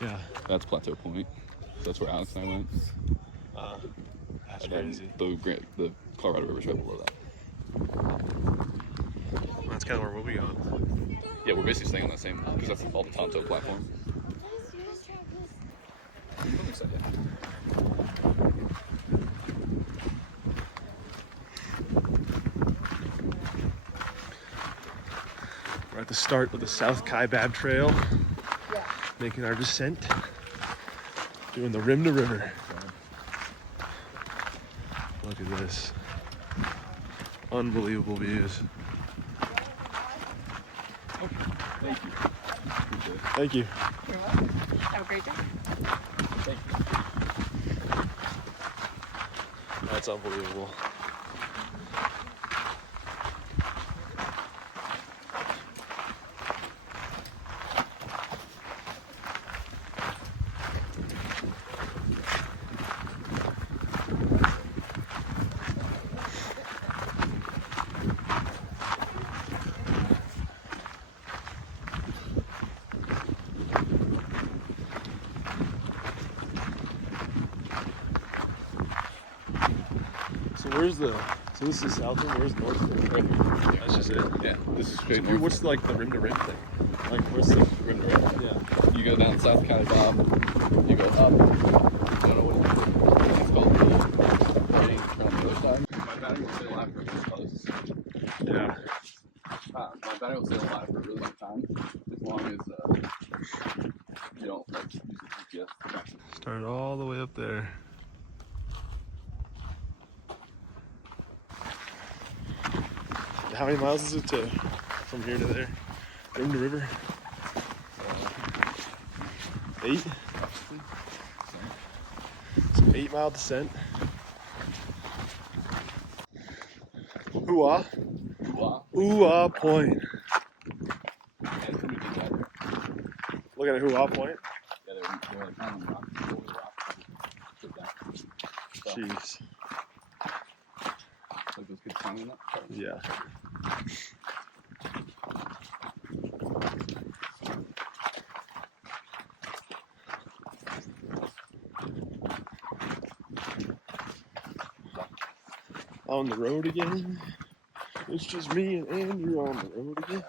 Yeah. That's Plateau Point. So that's where Alex and I went. That's And then crazy. the Colorado River's right below that. That's kind of where we'll be going. Yeah, we're basically staying on that same, because that's all the Tonto platform. We're at the start of the South Kaibab Trail, making our descent, doing the rim to river. Look at this. Unbelievable views. Thank you. Thank you. You're welcome. Have a great day. Thank you. That's unbelievable. So this is south rim, where's north rim? Right here. That's just it. Yeah, this is So straight dude, north. what's like the rim to rim thing? Like what's the Rim to rim. yeah. You go down South Kaibab, you go up, you go to what it's called, the heading around the other side. My battery will stay alive for a really Yeah. my battery will stay alive for a really long time, as long as you don't like use the GPS. Started all the way up there. How many miles is it to from here to there? Rim to river? 8? So 8-mile descent. Ooh-ah. Ooh-ah Point. And pretty big out there. Looking at Ooh-ah Point. Yeah, they're like on the rock, over the rock. Sit down. So, Jeez. like those kids climbing that. Yeah. On the road again. It's just me and Andrew on the road again.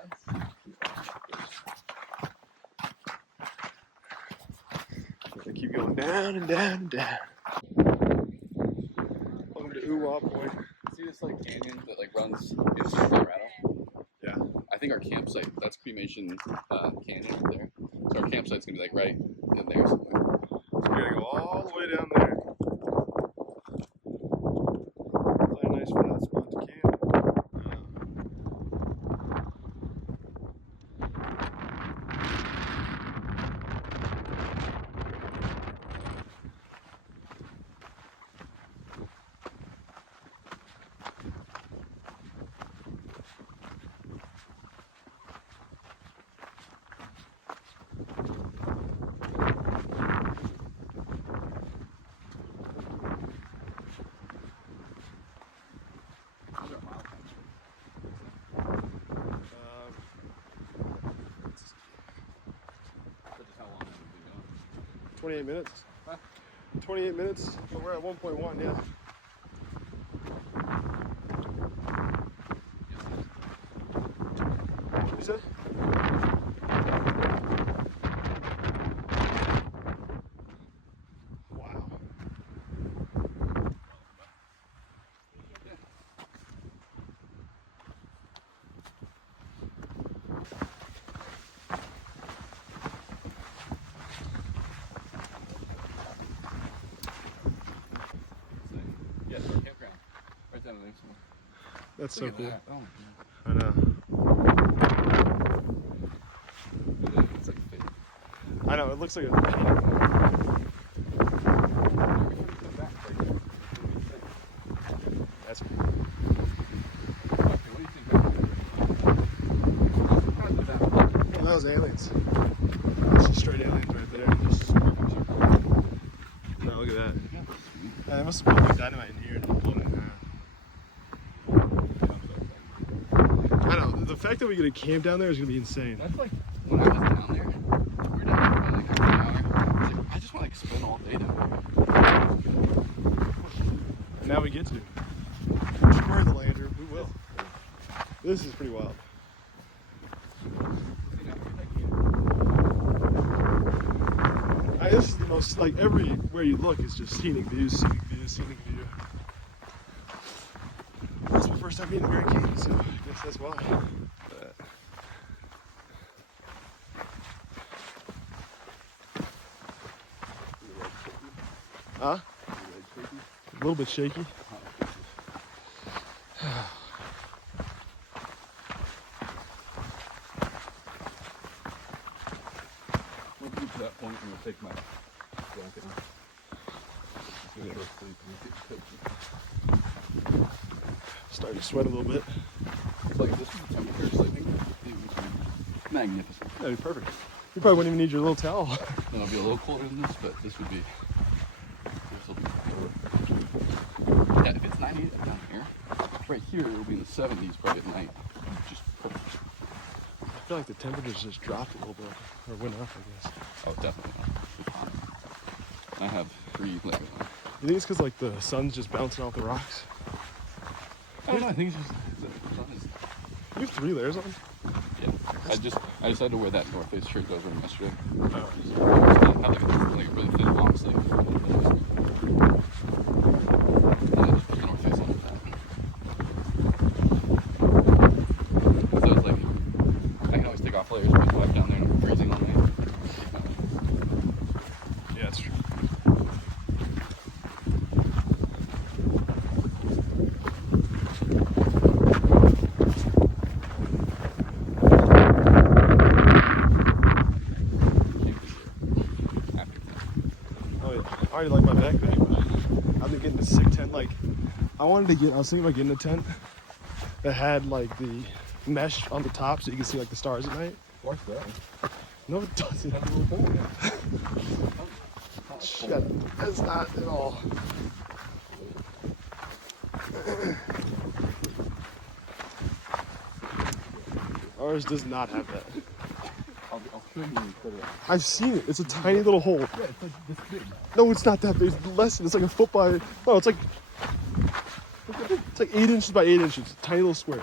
Gonna keep going down and down and down. Welcome to Ooh-ah Point. See this like canyon that like runs into Colorado? Yeah. I think our campsite, that's Cremation Canyon right there. So our campsite's gonna be like right in there somewhere. So we're gonna go all the way down there. Play a nice flat spot to camp. How long have we been going? 28 minutes. Huh? 28 minutes, but we're at 1.1, yeah. You said? Wow. Yeah, it's our campground. Right down there somewhere. That's so Look at cool. that. Oh, I know. it's like fake. I know, it looks like a. That's What do you think? well, that was aliens. That's just straight aliens right there. Just... No, look at that. Yeah, they must have put dynamite in here and blown it in half. I know, the fact that we get a camp down there is gonna be insane. That's like when I was down there. We were down there for like half an hour. I just want to like spend all day down Now we get to destroy the lander. We will. This is pretty wild. This is the most, like, everywhere you look is just scenic views, scenic views, scenic view. It's my first time being in Grand Canyon, so I guess that's why. Huh? A little bit shaky. We'll get to that point and we'll take my jacket off. Just gonna go to sleep and get Starting to sweat a little bit. like this is the temperature sleeping. It would be magnificent. That'd be perfect. You probably wouldn't even need your little towel. No, it'll be a little colder than this, but this will be colder. Yeah, if it's 90 down here, right here it'll be in the 70s probably at night. Just perfect. I feel like the temperatures just dropped a little bit, or went up, I guess. Oh, definitely. It's hot. I have 3 layers on. You think it's because, like, the sun's just bouncing off the rocks? I don't know, I think it's just the sun is. You have 3 layers on? Yeah. I decided to wear that North Face shirt that I was wearing yesterday. Oh. I have like a really thin long sleeve. And I just put the North Face on with that. So it's like, I can always take off layers, but if I'm down there and I'm freezing all night. Yeah, that's true. Oh yeah, I already like my backpack, but I've been getting a sick tent. Like, I was thinking about getting a tent that had like the mesh on the top so you can see like the stars at night. What's that? No, it doesn't. Shut up. That's not at all. Ours does not have that. I'll show you when you put it on. I've seen it. It's a tiny little hole. Yeah, it's like this big. No, it's not that big. It's less than. It's like a foot by. Oh, it's like 8 inches by 8 inches. Tiny little square.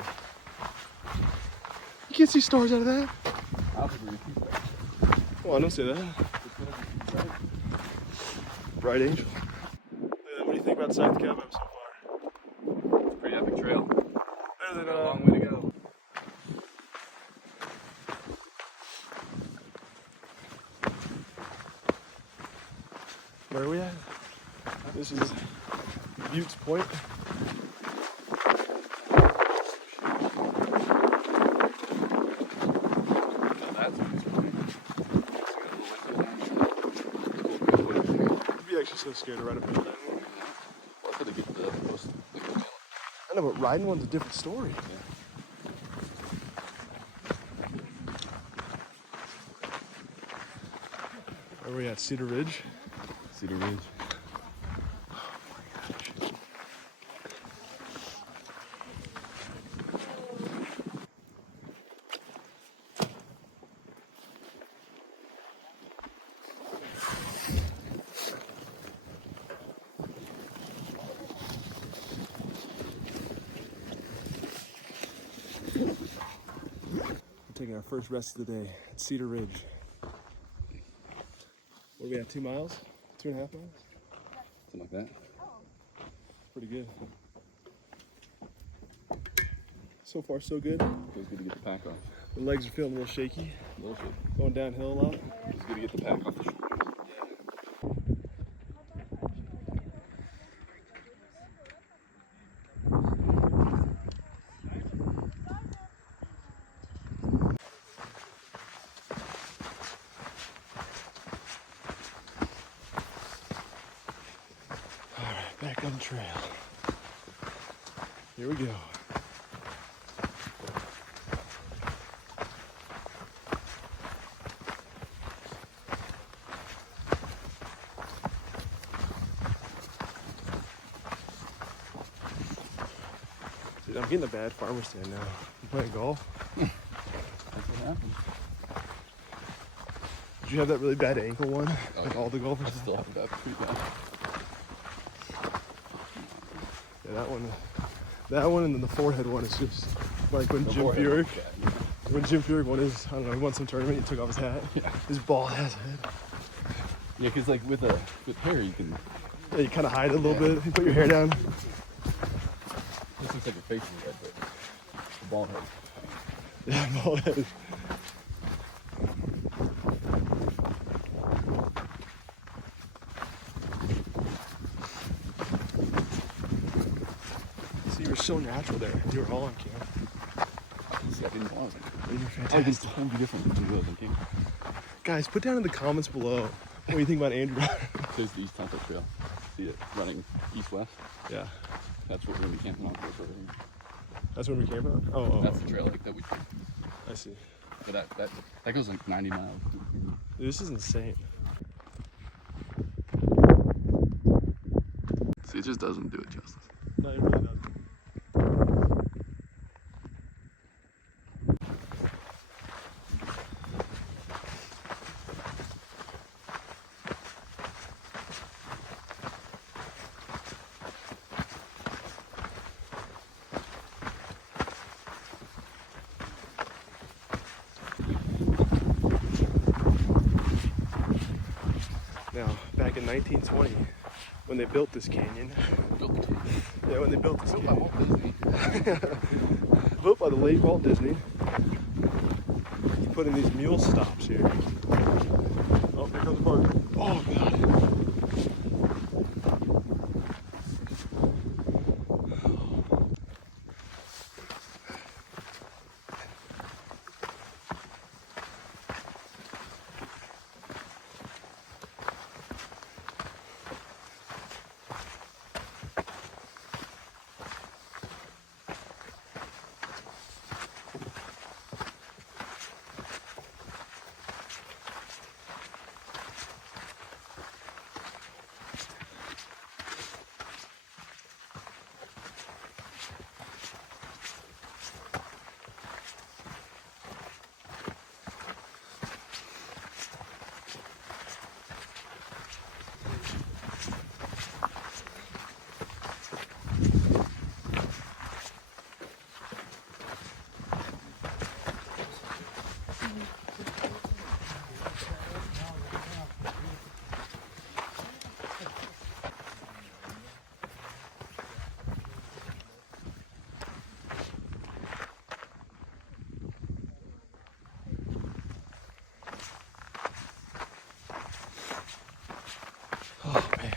You can't see stars out of that. I don't think we're gonna keep that. Oh, I don't say that. It's gonna be bright. Bright angel. What do you think about South Kaibab so far? It's a pretty epic trail. Better Got than a long way to go. Where are we at? This is Buttes Point. That's I'd be actually so scared to ride a boat that one. Well, I could get the most. I know, but riding one's a different story. Where are we at? Cedar Ridge? Cedar Ridge. We're taking our first rest of the day at Cedar Ridge. What are we at, 2 miles? 2.5 miles? Something like that. Pretty good. So far, so good. Feels good to get the pack off. The legs are feeling a little shaky. A little shit. Going downhill a lot. It's good to get the pack off the shoulders. Back on the trail. Here we go. Dude, I'm getting a bad farmer stand now. You playing golf? That's what happens. Did you have that really bad ankle one? Oh, Like yeah. all the I golfers? still have that pretty bad. Yeah, that one, and then the forehead one is just like when The Jim forehead Furyk. was bad. When Jim Furyk won his, I don't know, he won some tournament. He took off his hat. Yeah. His bald ass head. Yeah, because like with hair you can. Yeah, you kind of hide it a little Yeah. bit. You put your hair down. This looks like your face is red, but the bald head. Yeah, bald head. See, you were so natural there. You were all on camera. See, I didn't want it. You were Oh, it's fantastic. totally different than you thinking. Guys, put down in the comments below what you think about Andrew. There's the East Temple Trail. See it running east-west? Yeah, That's what we're gonna be camping on for over here. that's where we came from. Oh, That's the trail like that we. I see. But that goes like 90 miles. Dude, this is insane. See, it just doesn't do it justice. No, it really doesn't. Now, back in 1920, when they built this canyon, Built the canyon. yeah, when they built this Built by canyon, Walt Disney. built by the late Walt Disney, he put in these mule stops here. Oh, here comes the park. Oh, God. Oh, man.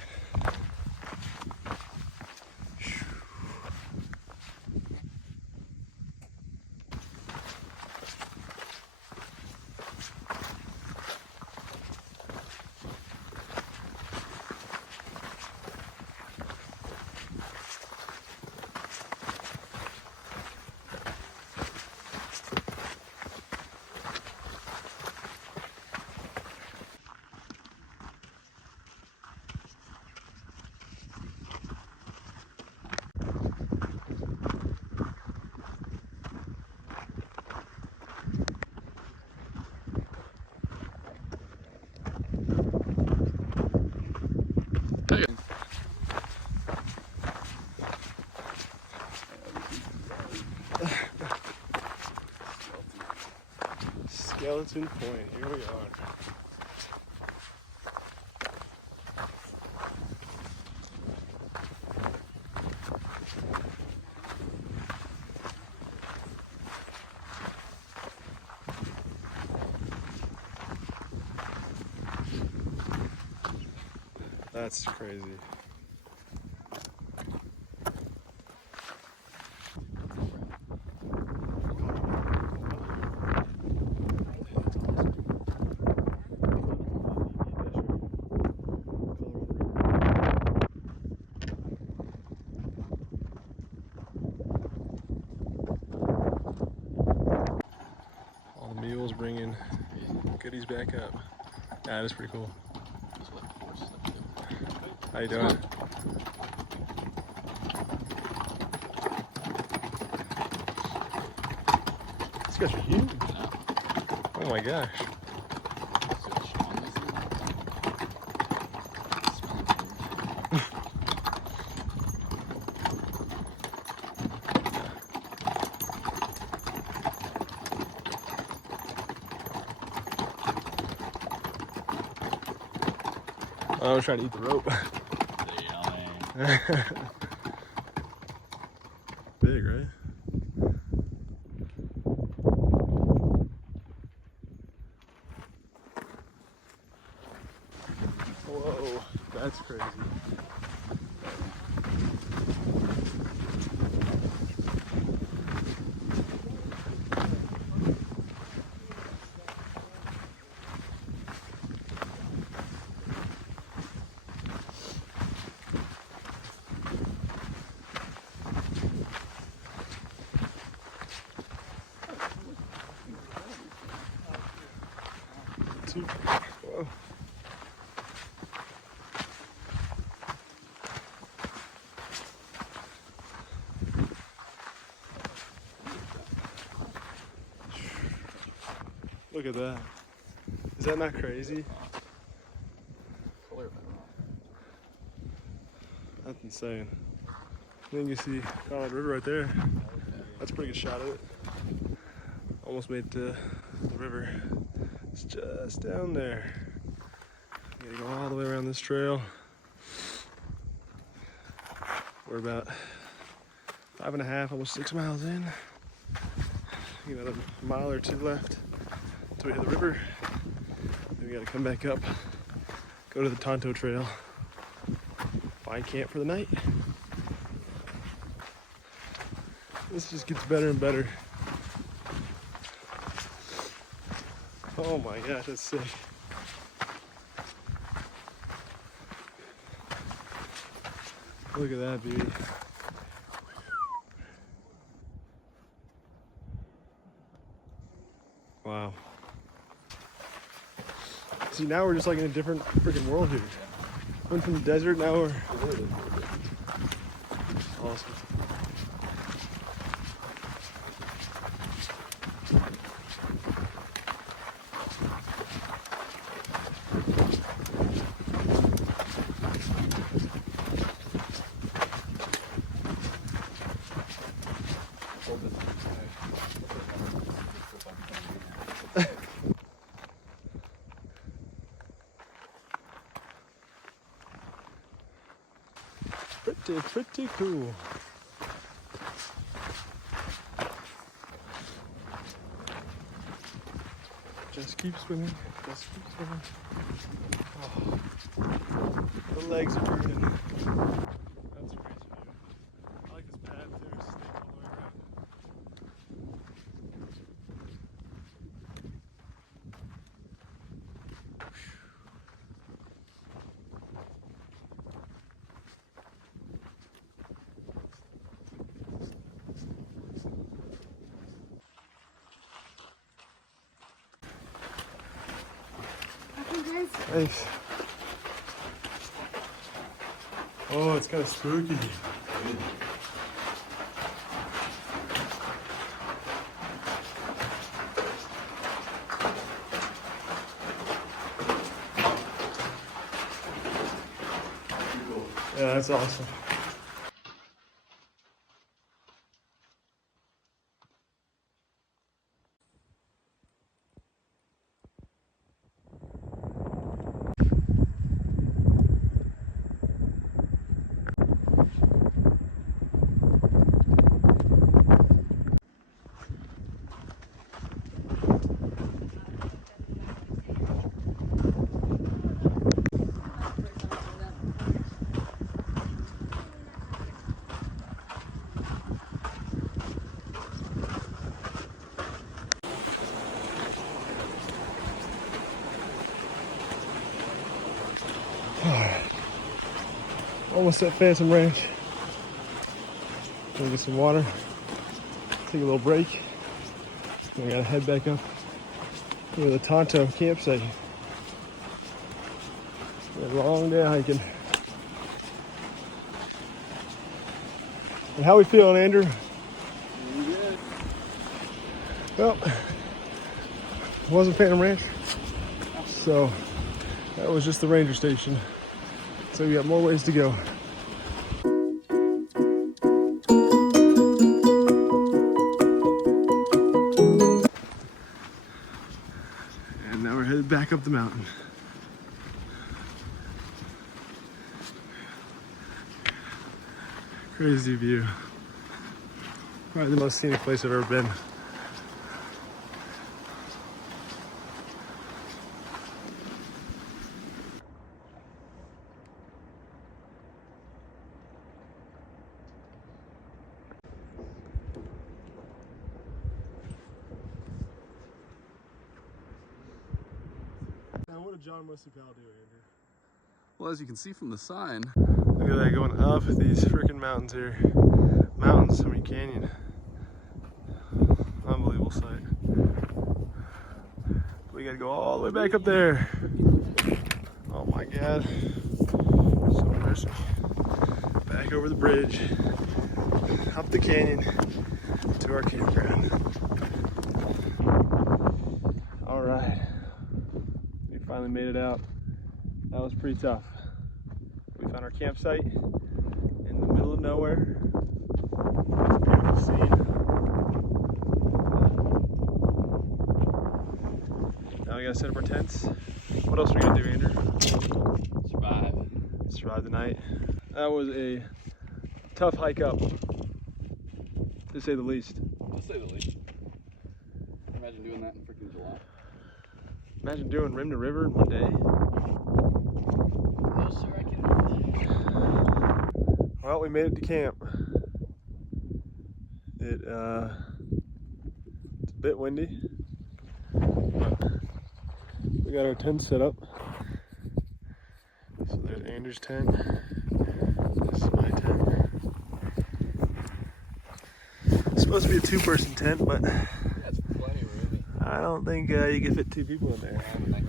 Skeleton Point, here we are. That's crazy. All the mules bringing goodies back up. That is pretty cool. How you doing? These guys are huge. Oh my gosh. I was trying to eat the rope. Big, right? Whoa, that's crazy. Whoa. Look at that. Is that not crazy? That's insane. Then you see Colorado River right there. That's a pretty good shot of it. Almost made it to the river. It's just down there. You gotta go all the way around this trail. We're about 5.5, almost 6 miles in. You got a mile or 2 left until we hit the river. Then we gotta come back up, go to the Tonto Trail, find camp for the night. This just gets better and better. Oh my gosh, that's sick. Look at that beauty. Wow. See, now we're just like in a different freaking world here. Went from the desert, now we're awesome. Pretty cool. Just keep swimming, just keep swimming. Oh, the legs are burning. That's crazy, dude. I like this path too, it's snake all the way around. Thanks. Oh, it's kind of spooky. Yeah, that's awesome. Almost at Phantom Ranch. Gonna get some water, take a little break. Then we gotta head back up to the Tonto campsite. A long day hiking. And how we feeling, Andrew? Good. Well, it wasn't Phantom Ranch, so that was just the ranger station. So we got more ways to go. And now we're headed back up the mountain. Crazy view. Probably the most scenic place I've ever been. Now, what did John Wesley Powell do, Andrew? Well, as you can see from the sign, Look at that going up these freaking mountains here. Mountains, I mean canyon. Unbelievable sight. We gotta go all the way back up there. Oh my God. So mercy. Back over the bridge, up the canyon to our campground. All right. We finally made it out. That was pretty tough. We found our campsite in the middle of nowhere. Beautiful scene. Now we gotta set up our tents. What else are we gonna do, Andrew? survive. Survive the night. That was a tough hike up, to say the least. To say the least. Imagine doing that in freaking July. Imagine doing rim to river in one day. No, sir, I can. Well, we made it to camp. It's a bit windy. We got our tent set up. So there's Andrew's tent. This is my tent. It's supposed to be a two-person tent, but That's plenty room. I don't think you can fit two people in there. I'm not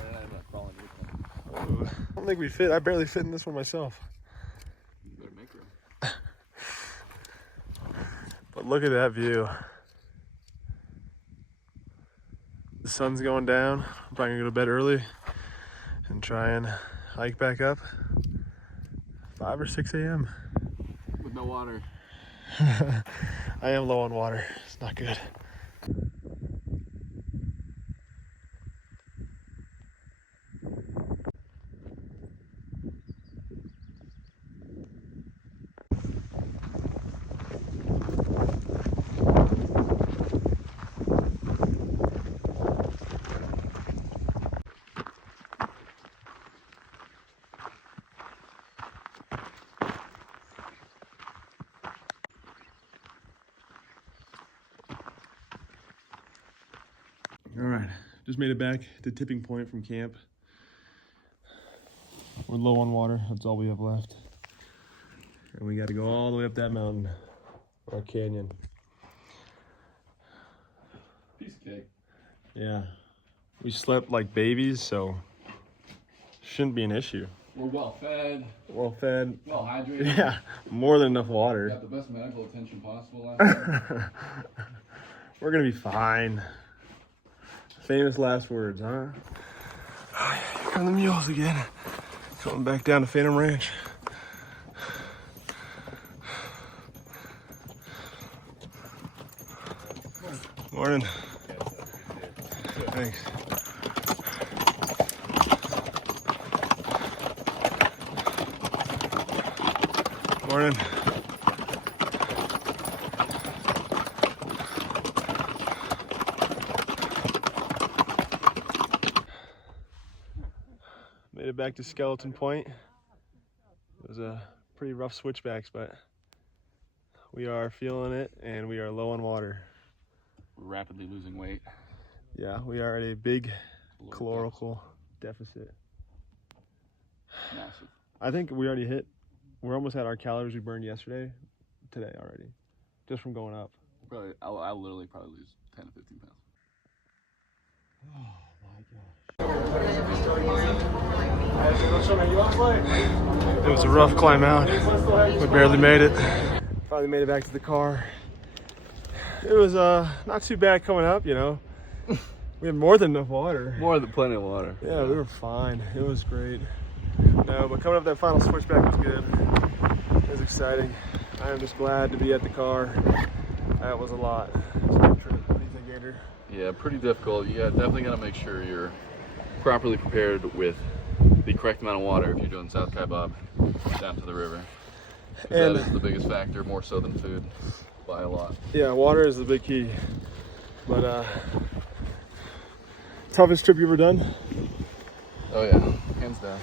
crawling with them. I don't think we fit. I barely fit in this one myself. You better make room. But look at that view. The sun's going down. I'm probably gonna go to bed early and try and hike back up 5 or 6 a.m. With no water. I am low on water. It's not good. All right, just made it back to tipping point from camp. We're low on water, that's all we have left. And we got to go all the way up that mountain, or canyon. Piece of cake. Yeah, we slept like babies, so shouldn't be an issue. We're well fed, Well fed. well hydrated. Yeah, more than enough water. Got the best medical attention possible last night. We're gonna be fine. Famous last words, huh? Oh, yeah, here come the mules again. Coming back down to Phantom Ranch. Morning. Thanks. Morning. Made it back to Skeleton Point. It was a pretty rough switchbacks, but we are feeling it and we are low on water. We're rapidly losing weight. Yeah, we are at a big calorical deficit. Massive. I think we're almost at our calories we burned today already, just from going up. Probably, I'll literally probably lose 10 to 15 pounds. It was a rough climb out. We barely made it. Finally made it back to the car. It was not too bad coming up, you know. We had more than enough water. More than plenty of water. Yeah, we were fine. It was great. No, but coming up that final switchback was good. It was exciting. I am just glad to be at the car. That was a lot. What do you think, Andrew? Yeah, pretty difficult. You definitely got to make sure you're properly prepared with the correct amount of water if you're doing South Kaibab down to the river. That And is the biggest factor, more so than food, by a lot. yeah, water is the big key. But toughest trip you ever done? Oh yeah, hands down.